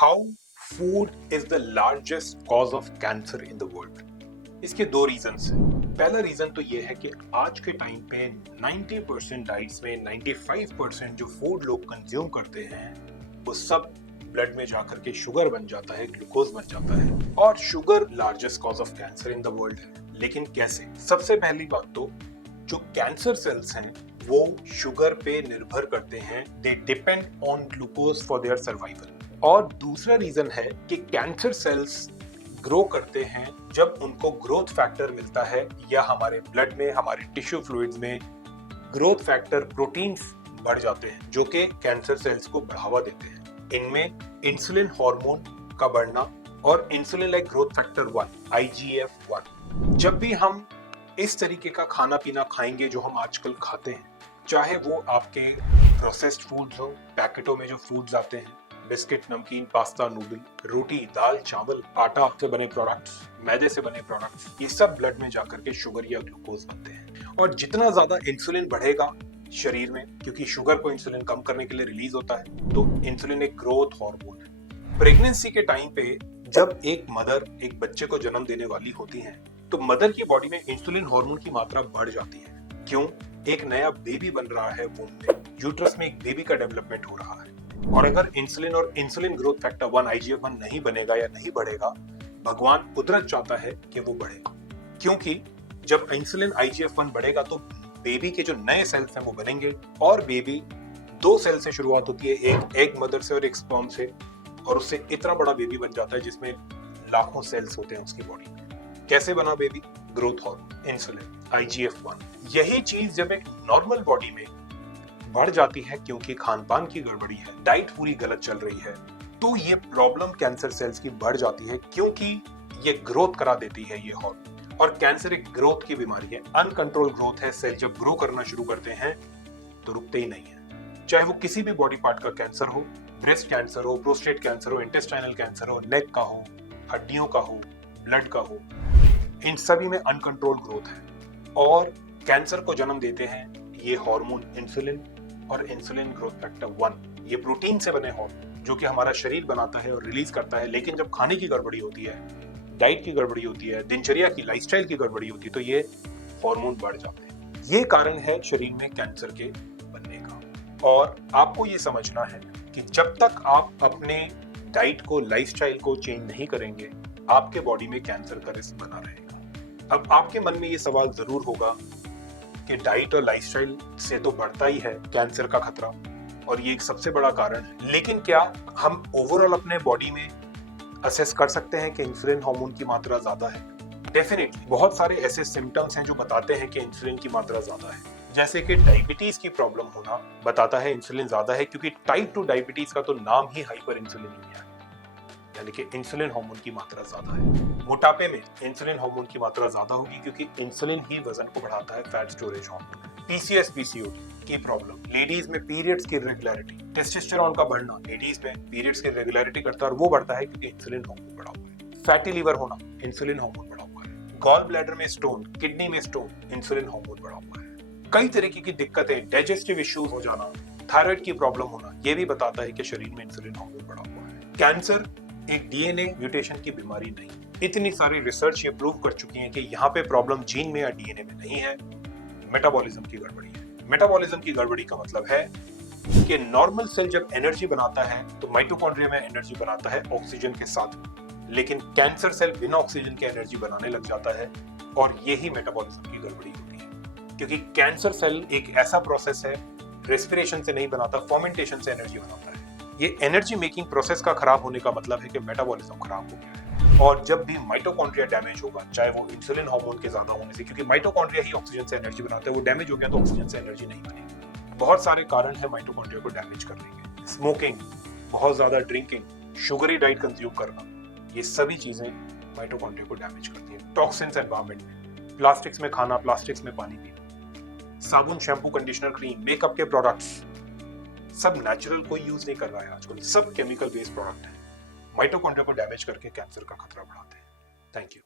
How food is the largest cause of cancer in the world. इसके दो reasons हैं। पहला रीजन तो ये है कि आज के टाइम पे 90% डाइट्स में 95% जो फूड लोग कंज्यूम करते हैं वो सब ब्लड में जाकर के शुगर बन जाता है, ग्लूकोज बन जाता है, और sugar largest cause of cancer in the world है। लेकिन कैसे? सबसे पहली बात तो जो कैंसर सेल्स हैं वो शुगर पे निर्भर करते हैं, they depend on glucose for their survival. और दूसरा रीजन है कि कैंसर सेल्स ग्रो करते हैं जब उनको ग्रोथ फैक्टर मिलता है, या हमारे ब्लड में, हमारे टिश्यू फ्लूइड्स में ग्रोथ फैक्टर प्रोटीन्स बढ़ जाते हैं जो कि कैंसर सेल्स को बढ़ावा देते हैं। इनमें इंसुलिन हार्मोन का बढ़ना और insulin like growth factor 1 IGF-1। जब भी हम इस तरीके का खाना पीना खाएंगे जो हम आजकल खाते हैं, चाहे वो आपके प्रोसेस्ड फूड्स हो, पैकेटों में जो फूड्स आते हैं, बिस्किट, नमकीन, पास्ता, नूडल, रोटी, दाल, चावल, आटा से बने प्रोडक्ट्स, मैदे से बने प्रोडक्ट्स, ये सब ब्लड में जाकर के शुगर या ग्लूकोज बनते हैं। और जितना ज्यादा इंसुलिन बढ़ेगा शरीर में, क्योंकि शुगर को इंसुलिन कम करने के लिए रिलीज होता है, तो इंसुलिन एक ग्रोथ हार्मोन है। प्रेगनेंसी के टाइम पे जब एक मदर एक बच्चे को जन्म देने वाली होती है तो मदर की बॉडी में इंसुलिन हार्मोन की मात्रा बढ़ जाती है। क्यों? एक नया बेबी बन रहा है वूम्ब में, यूट्रस में एक बेबी का डेवलपमेंट हो रहा है, और अगर इंसुलिन और इंसुलिन ग्रोथ फैक्टर 1 IGF-1 नहीं बनेगा या नहीं बढ़ेगा, भगवान कुदरत चाहता है कि वो बढ़े। क्योंकि जब इंसुलिन IGF-1 बढ़ेगा तो बेबी के जो नए सेल्स हैं वो बनेंगे, और बेबी 2 सेल से शुरुआत होती है, एक एग मदर से और एक स्पर्म से, और उससे इतना बड़ा बेबी बन जाता है जिसमें लाखों सेल्स होते हैं उसकी बॉडी में। कैसे बना baby? Growth hormone, insulin, IGF-1। यही चीज जब एक नॉर्मल बॉडी में बढ़ जाती है, क्योंकि खान पान की गड़बड़ी है, डाइट पूरी गलत चल रही है, तो ये प्रॉब्लम कैंसर सेल्स की बढ़ जाती है, क्योंकि ये ग्रोथ करा देती है ये हार्मोन। और कैंसर एक ग्रोथ की बीमारी है, अनकंट्रोल ग्रोथ है। सेल जब ग्रो करना शुरू करते हैं तो रुकते ही नहीं है। चाहे वो किसी भी बॉडी पार्ट का कैंसर हो, ब्रेस्ट कैंसर हो, प्रोस्टेट कैंसर हो, इंटेस्टाइनल कैंसर हो, नेक का हो, हड्डियों का हो, ब्लड का हो, इन सभी में अनकंट्रोल ग्रोथ है। और कैंसर को जन्म देते हैं ये हार्मोन इंसुलिन और इंसुलिन ग्रोथ फैक्टर 1। ये प्रोटीन से बने हार्मोन जो कि हमारा शरीर बनाता है और रिलीज करता है। लेकिन जब खाने की गड़बड़ी होती है, डाइट की गड़बड़ी होती है, दिनचर्या की, लाइफस्टाइल की गड़बड़ी होती है, तो ये हार्मोन बढ़ जाते हैं। ये कारण है शरीर में कैंसर के बनने का। और आपको ये समझना है कि जब तक आप अपने डाइट को, लाइफस्टाइल को चेंज नहीं करेंगे, आपके बॉडी में कैंसर का रिस्क बना रहेगा। अब आपके मन में ये सवाल जरूर होगा कि डाइट और लाइफस्टाइल से तो बढ़ता ही है कैंसर का खतरा, और ये एक सबसे बड़ा कारण है, लेकिन क्या हम ओवरऑल अपने बॉडी में असेस कर सकते हैं कि इंसुलिन हार्मोन की मात्रा ज्यादा है? डेफिनेटली बहुत सारे ऐसे सिम्टम्स हैं जो बताते हैं कि इंसुलिन की मात्रा ज्यादा है। जैसे कि डायबिटीज की प्रॉब्लम होना बताता है इंसुलिन ज्यादा है, क्योंकि टाइप 2 डायबिटीज का तो नाम ही हाइपर इंसुलिनीमिया है, यानी कि इंसुलिन हार्मोन की मात्रा ज्यादा है। मोटापे में इंसुलिन हार्मोन की मात्रा ज्यादा होगी, क्योंकि इंसुलिन ही वजन को बढ़ाता है, fat storage hormone. PCOS PCOD की प्रॉब्लम, लेडीज में पीरियड्स की इरेगुलरिटी, टेस्टोस्टेरोन का बढ़ना लेडीज में पीरियड्स की इरेगुलरिटी करता है, और वो बढ़ता है क्योंकि इंसुलिन हार्मोन बढ़ा हुआ है। फैटी लीवर होना, इंसुलिन हार्मोन बढ़ा हुआ है। गॉल ब्लैडर में स्टोन, किडनी में स्टोन, इंसुलिन हार्मोन बढ़ा हुआ है। कई तरीके की दिक्कतें, डाइजेस्टिव इश्यूज हो जाना, थायराइड की प्रॉब्लम होना, ये भी बताता है कि शरीर में इंसुलिन हार्मोन बढ़ा हुआ है। कैंसर एक DNA म्यूटेशन की बीमारी नहीं। इतनी सारी रिसर्च ये प्रूव कर चुकी है कि यहाँ पे प्रॉब्लम जीन में या DNA में नहीं है, मेटाबॉलिज्म की गड़बड़ी है। मेटाबॉलिज्म की गड़बड़ी का मतलब है कि नॉर्मल सेल जब एनर्जी बनाता है तो माइटोकॉन्ड्रिया में एनर्जी बनाता है ऑक्सीजन के साथ, लेकिन कैंसर सेल बिना ऑक्सीजन के एनर्जी बनाने लग जाता है, और यही मेटाबॉलिज्म की गड़बड़ी होती है। क्योंकि कैंसर सेल एक ऐसा प्रोसेस है, रेस्पिरेशन से नहीं बनाता, फर्मेंटेशन से एनर्जी बनाता है। ये एनर्जी मेकिंग प्रोसेस का खराब होने का मतलब है कि मेटाबॉलिज्म खराब हो गया है। और जब भी माइटोकॉन्ड्रिया डैमेज होगा, चाहे वो इंसुलिन हार्मोन के ज्यादा होने से, क्योंकि माइटोकॉन्ड्रिया ही ऑक्सीजन से एनर्जी बनाते हैं, वो डैमेज हो गया तो ऑक्सीजन से एनर्जी नहीं बनेगी। बहुत सारे कारण है माइटोकॉन्ड्रिया को डैमेज करने के। स्मोकिंग, बहुत ज्यादा ड्रिंकिंग, शुगरी डाइट कंज्यूम करना, ये सभी चीजें माइटोकॉन्ड्रिया को डैमेज करती है। टॉक्सिन्स एनवायरमेंट में, प्लास्टिक्स में खाना, प्लास्टिक्स में पानी पीना, साबुन, शैम्पू, कंडीशनर, क्रीम, मेकअप के प्रोडक्ट्स, सब नेचुरल कोई यूज नहीं कर रहा है आजकल, सब केमिकल बेस्ड प्रोडक्ट है। माइटोकॉन्ड्रिया को डैमेज करके कैंसर का खतरा बढ़ाते हैं। Thank you.